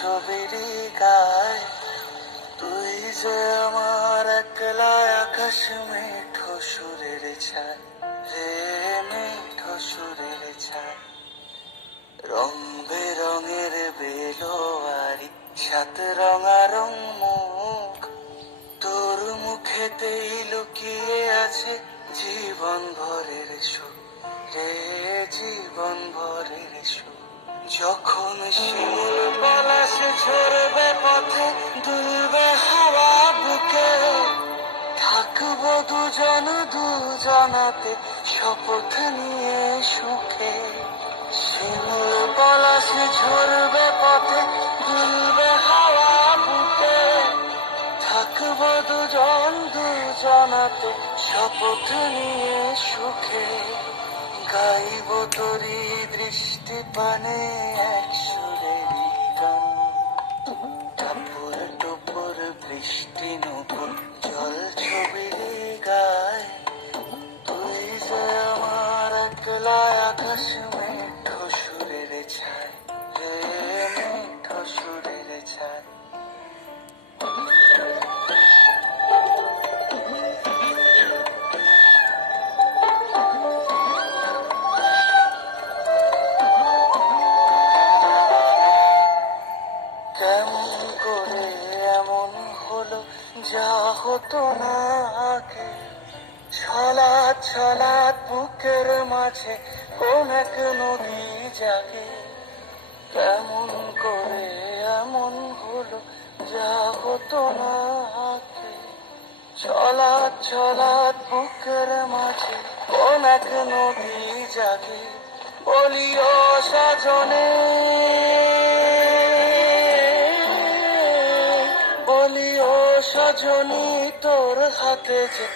ছবিরই গায়, তুই যে আমার একলা আকাশ মেঠো সুরের ছায় রে, মেঠো সুরের ছায়। রং বেরঙের বেলোয়ারি সাত রঙারং মুখ, তোর মুখেতেই লুকিয়ে আছে জীবন ভরের সুখ রে, জীবন ভরের সুখ। যখন শিমুল পলাশ ঝরবে পথে, দুলবে হাওয়া বুকে, থাকবো দুজন দুজনাতে শপথ নিয়ে সুখে। শিমুল পলাশ ঝরবে পথে, দুলবে হাওয়া বুকে, থাকবো দুজন দুজনাতে শপথ নিয়ে সুখে। গাইব তোরি দৃষ্টি পানে এক সুরেরই গান, টাপুর টুপুর বৃষ্টি নুপুর জল ছবিরই গায়, তুই যে আমার একলা আকাশ মেঠো সুরের ছায় রে, মেঠো সুরের ছায়। কেমন করে এমন হলো যা হতো না আগে, ছলাৎ ছলাৎ বুকের মাঝে কোন এক নদী জাগে। কেমন করে এমন হলো যা হতো না আগে, ছলাৎ ছলাৎ বুকের মাঝে কোন এক নদী জাগে। বলিও সাজনে, বলিও সজনী, তোর হাতে যে